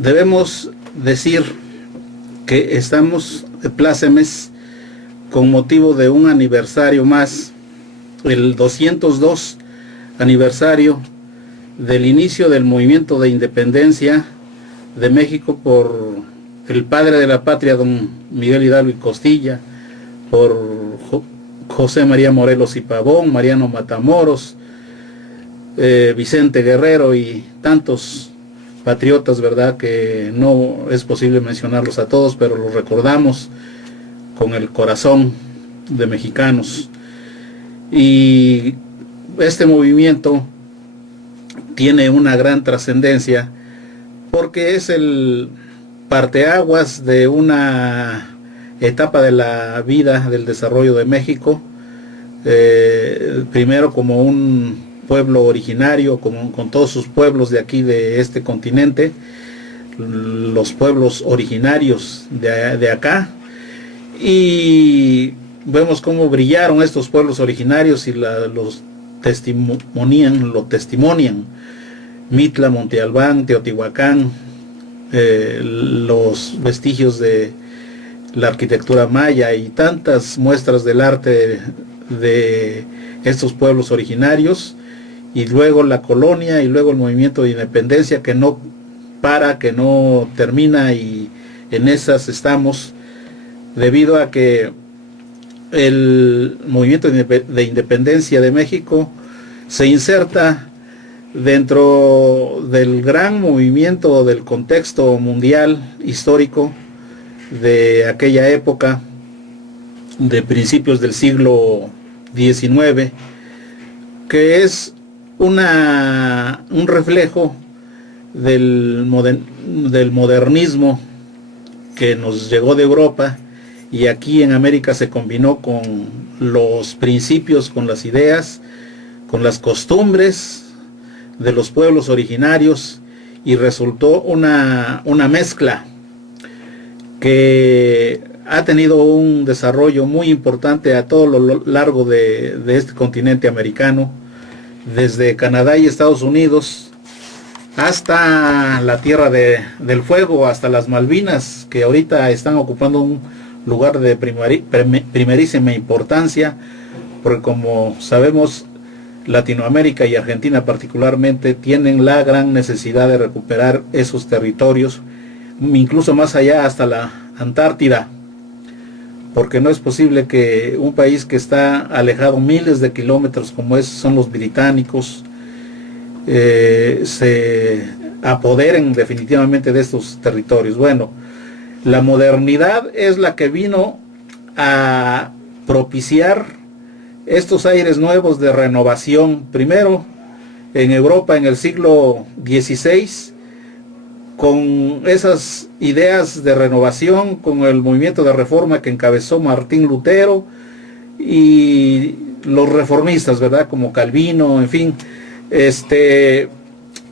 debemos decir que estamos de plácemes con motivo de un aniversario más, el 202 aniversario del inicio del movimiento de independencia de México por el padre de la patria, don Miguel Hidalgo y Costilla, por José María Morelos y Pavón, Mariano Matamoros, Vicente Guerrero y tantos patriotas, ¿verdad?, que no es posible mencionarlos a todos, pero los recordamos con el corazón de mexicanos. Y este movimiento tiene una gran trascendencia porque es el parteaguas de una etapa de la vida del desarrollo de México, primero como un pueblo originario, con todos sus pueblos de aquí, de este continente, los pueblos originarios de acá, y vemos cómo brillaron estos pueblos originarios y lo testimonian. Mitla, Monte Albán, Teotihuacán, los vestigios de la arquitectura maya y tantas muestras del arte de estos pueblos originarios, y luego la colonia y luego el movimiento de independencia que no para, que no termina, y en esas estamos debido a que el movimiento de independencia de México se inserta dentro del gran movimiento del contexto mundial histórico de aquella época, de principios del siglo XIX, que es un reflejo del modernismo que nos llegó de Europa, y aquí en América se combinó con los principios, con las ideas, con las costumbres de los pueblos originarios, y resultó una mezcla que ha tenido un desarrollo muy importante a todo lo largo de este continente americano, desde Canadá y Estados Unidos hasta la Tierra del Fuego, hasta las Malvinas, que ahorita están ocupando un lugar de primerísima importancia, porque como sabemos, Latinoamérica y Argentina particularmente tienen la gran necesidad de recuperar esos territorios, incluso más allá hasta la Antártida, porque no es posible que un país que está alejado miles de kilómetros como son los británicos, se apoderen definitivamente de estos territorios. Bueno, la modernidad es la que vino a propiciar estos aires nuevos de renovación, primero en Europa en el siglo XVI, con esas ideas de renovación, con el movimiento de reforma que encabezó Martín Lutero y los reformistas, ¿verdad?, como Calvino, en fin,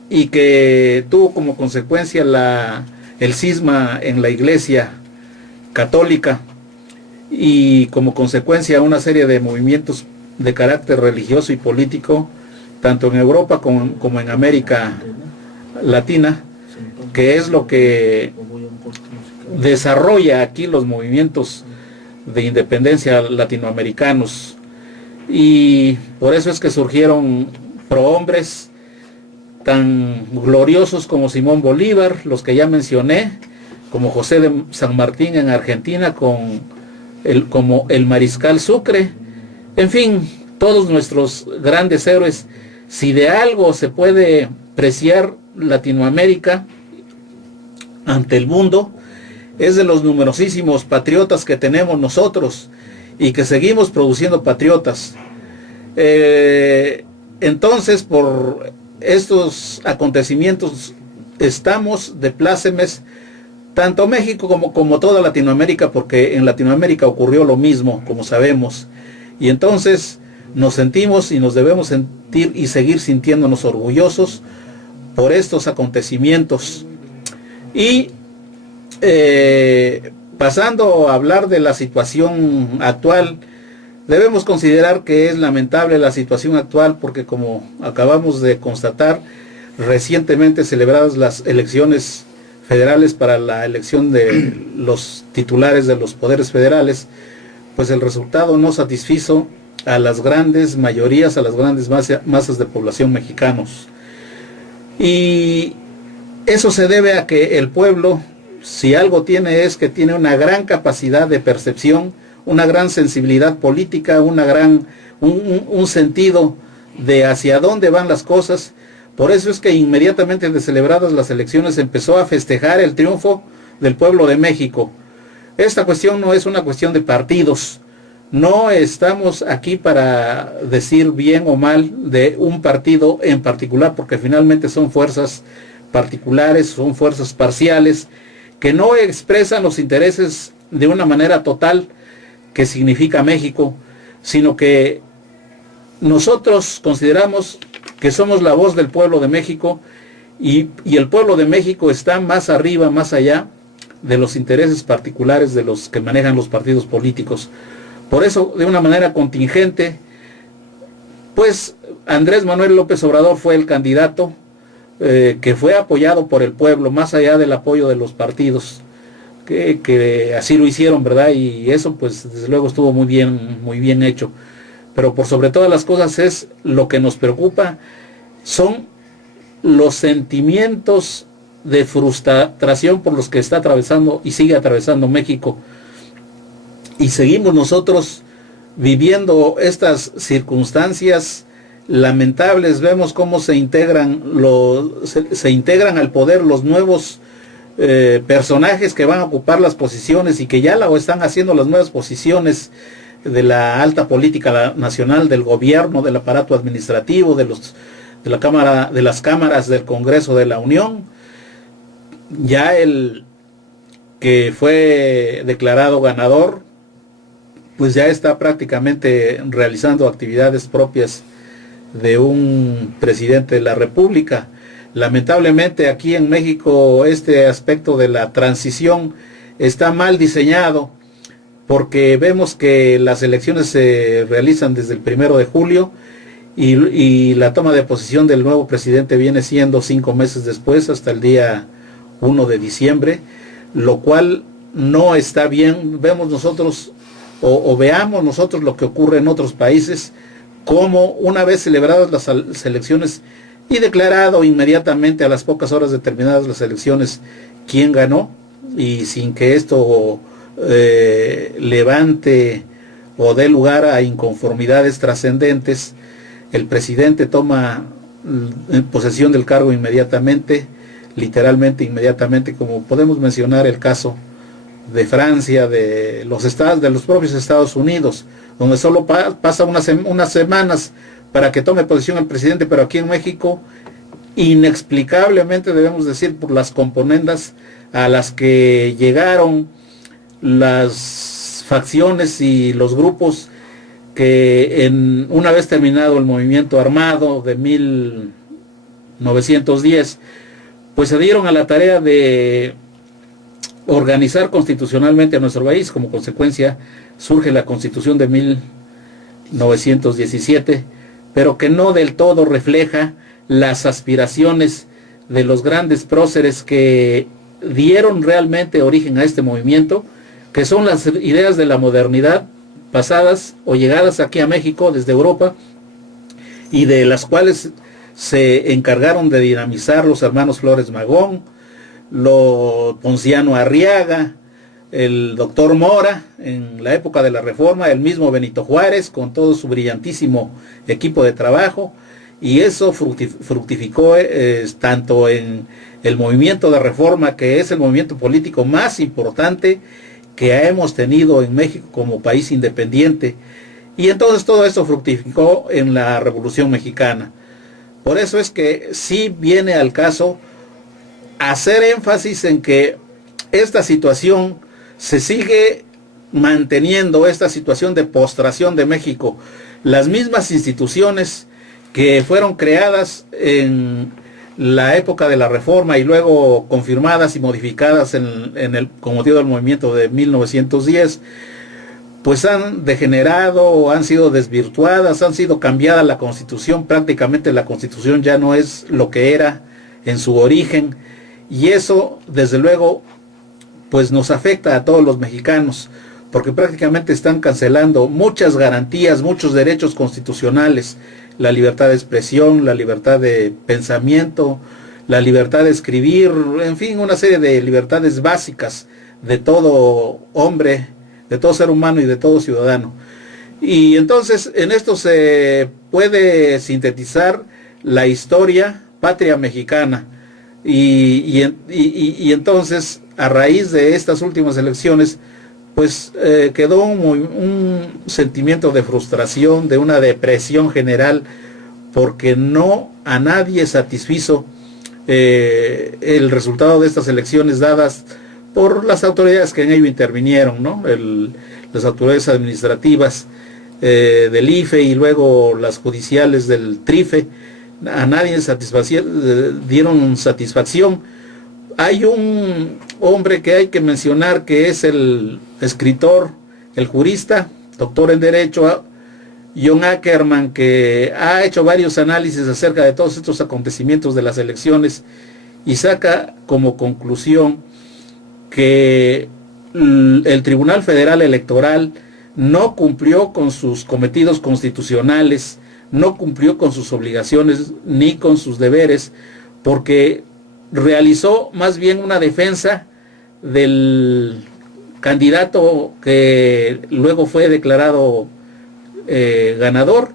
y que tuvo como consecuencia el cisma en la Iglesia católica, y como consecuencia una serie de movimientos de carácter religioso y político, tanto en Europa como en América Latina, que es lo que desarrolla aquí los movimientos de independencia latinoamericanos. Y por eso es que surgieron prohombres tan gloriosos como Simón Bolívar, los que ya mencioné, como José de San Martín en Argentina, como el Mariscal Sucre, en fin, todos nuestros grandes héroes. Si de algo se puede preciar Latinoamérica ante el mundo, es de los numerosísimos patriotas que tenemos nosotros y que seguimos produciendo patriotas. Entonces, por estos acontecimientos estamos de plácemes, tanto México como toda Latinoamérica, porque en Latinoamérica ocurrió lo mismo, como sabemos, y entonces nos sentimos y nos debemos sentir y seguir sintiéndonos orgullosos por estos acontecimientos. Y pasando a hablar de la situación actual, debemos considerar que es lamentable la situación actual, porque como acabamos de constatar, recientemente celebradas las elecciones federales para la elección de los titulares de los poderes federales, pues el resultado no satisfizo a las grandes mayorías, a las grandes masas de población mexicanos. Y eso se debe a que el pueblo, si algo tiene, es que tiene una gran capacidad de percepción, una gran sensibilidad política, un sentido de hacia dónde van las cosas. Por eso es que inmediatamente de celebradas las elecciones empezó a festejar el triunfo del pueblo de México. Esta cuestión no es una cuestión de partidos. No estamos aquí para decir bien o mal de un partido en particular, porque finalmente son fuerzas particulares, son fuerzas parciales, que no expresan los intereses de una manera total que significa México, sino que nosotros consideramos que somos la voz del pueblo de México y el pueblo de México está más arriba, más allá de los intereses particulares de los que manejan los partidos políticos. Por eso, de una manera contingente, pues Andrés Manuel López Obrador fue el candidato que fue apoyado por el pueblo, más allá del apoyo de los partidos, que así lo hicieron, ¿verdad? Y eso, pues, desde luego estuvo muy bien hecho. Pero por sobre todas las cosas es lo que nos preocupa, son los sentimientos de frustración por los que está atravesando y sigue atravesando México. Y seguimos nosotros viviendo estas circunstancias lamentables. Vemos cómo se integran al poder los nuevos personajes que van a ocupar las posiciones y que ya lo están haciendo, las nuevas posiciones de la alta política nacional, del gobierno, del aparato administrativo, de las cámaras del Congreso de la Unión. Ya el que fue declarado ganador, pues ya está prácticamente realizando actividades propias de un presidente de la República. Lamentablemente aquí en México este aspecto de la transición está mal diseñado, porque vemos que las elecciones se realizan desde el 1 de julio y la toma de posesión del nuevo presidente viene siendo 5 meses después, hasta el día 1 de diciembre, lo cual no está bien. Vemos nosotros o veamos nosotros lo que ocurre en otros países, como una vez celebradas las elecciones y declarado inmediatamente a las pocas horas de terminadas las elecciones quién ganó, y sin que esto levante o dé lugar a inconformidades trascendentes, el presidente toma posesión del cargo inmediatamente, literalmente inmediatamente, como podemos mencionar el caso de Francia, de los propios Estados Unidos, donde solo pasa unas semanas para que tome posesión el presidente, pero aquí en México, inexplicablemente debemos decir, por las componendas a las que llegaron las facciones y los grupos que una vez terminado el movimiento armado de 1910, pues se dieron a la tarea de organizar constitucionalmente a nuestro país. Como consecuencia surge la Constitución de 1917, pero que no del todo refleja las aspiraciones de los grandes próceres que dieron realmente origen a este movimiento, que son las ideas de la modernidad pasadas o llegadas aquí a México desde Europa, y de las cuales se encargaron de dinamizar los hermanos Flores Magón, Ponciano Arriaga, el doctor Mora en la época de la Reforma, el mismo Benito Juárez con todo su brillantísimo equipo de trabajo, y eso fructificó tanto en el movimiento de Reforma, que es el movimiento político más importante que hemos tenido en México como país independiente, y entonces todo eso fructificó en la Revolución Mexicana. Por eso es que sí viene al caso hacer énfasis en que esta situación se sigue manteniendo, esta situación de postración de México. Las mismas instituciones que fueron creadas en la época de la Reforma y luego confirmadas y modificadas con motivo del movimiento de 1910, pues han degenerado, han sido desvirtuadas, han sido cambiada la Constitución. Prácticamente la Constitución ya no es lo que era en su origen, Y eso, desde luego, pues nos afecta a todos los mexicanos, porque prácticamente están cancelando muchas garantías, muchos derechos constitucionales, la libertad de expresión, la libertad de pensamiento, la libertad de escribir, en fin, una serie de libertades básicas de todo hombre, de todo ser humano y de todo ciudadano. Y entonces en esto se puede sintetizar la historia patria mexicana. Y entonces, a raíz de estas últimas elecciones, pues quedó un sentimiento de frustración, de una depresión general, porque no a nadie satisfizo el resultado de estas elecciones dadas por las autoridades que en ello intervinieron, ¿no? Las autoridades administrativas del IFE y luego las judiciales del TRIFE. A nadie dieron satisfacción. Hay un hombre que hay que mencionar, que es el escritor, el jurista, doctor en Derecho, John Ackerman, que ha hecho varios análisis acerca de todos estos acontecimientos de las elecciones y saca como conclusión que el Tribunal Federal Electoral no cumplió con sus cometidos constitucionales, no cumplió con sus obligaciones ni con sus deberes, porque realizó más bien una defensa del candidato que luego fue declarado ganador.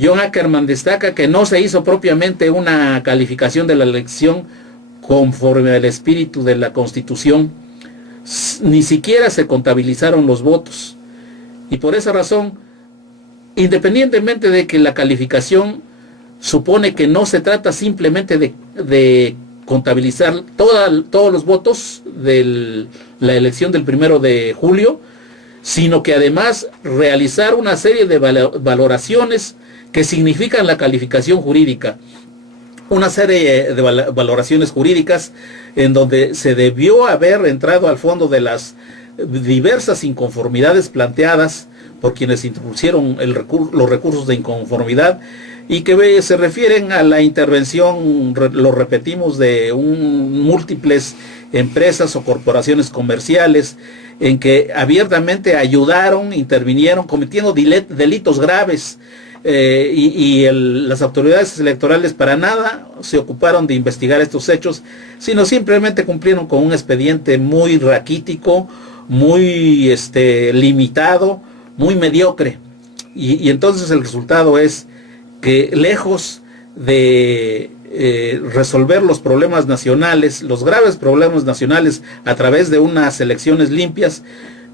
John Ackerman destaca que no se hizo propiamente una calificación de la elección conforme al espíritu de la Constitución, ni siquiera se contabilizaron los votos, y por esa razón, independientemente de que la calificación supone que no se trata simplemente de contabilizar todos los votos de la elección del 1 de julio, sino que además realizar una serie de valoraciones que significan la calificación jurídica, una serie de valoraciones jurídicas en donde se debió haber entrado al fondo de las diversas inconformidades planteadas por quienes interpusieron los recursos de inconformidad, y que se refieren a la intervención, lo repetimos, de múltiples empresas o corporaciones comerciales en que abiertamente ayudaron, intervinieron, cometiendo delitos graves, las autoridades electorales para nada se ocuparon de investigar estos hechos, sino simplemente cumplieron con un expediente muy raquítico, muy limitado, muy mediocre. Y entonces el resultado es que, lejos de resolver los problemas nacionales, los graves problemas nacionales a través de unas elecciones limpias,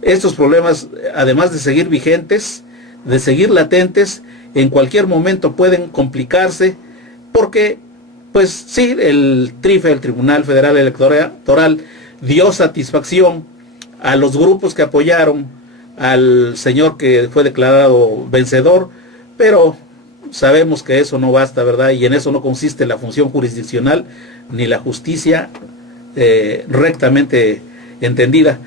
estos problemas, además de seguir vigentes, de seguir latentes, en cualquier momento pueden complicarse, porque pues sí, el TRIFE, el Tribunal Federal Electoral, dio satisfacción a los grupos que apoyaron al señor que fue declarado vencedor, pero sabemos que eso no basta, ¿verdad? Y en eso no consiste la función jurisdiccional ni la justicia rectamente entendida.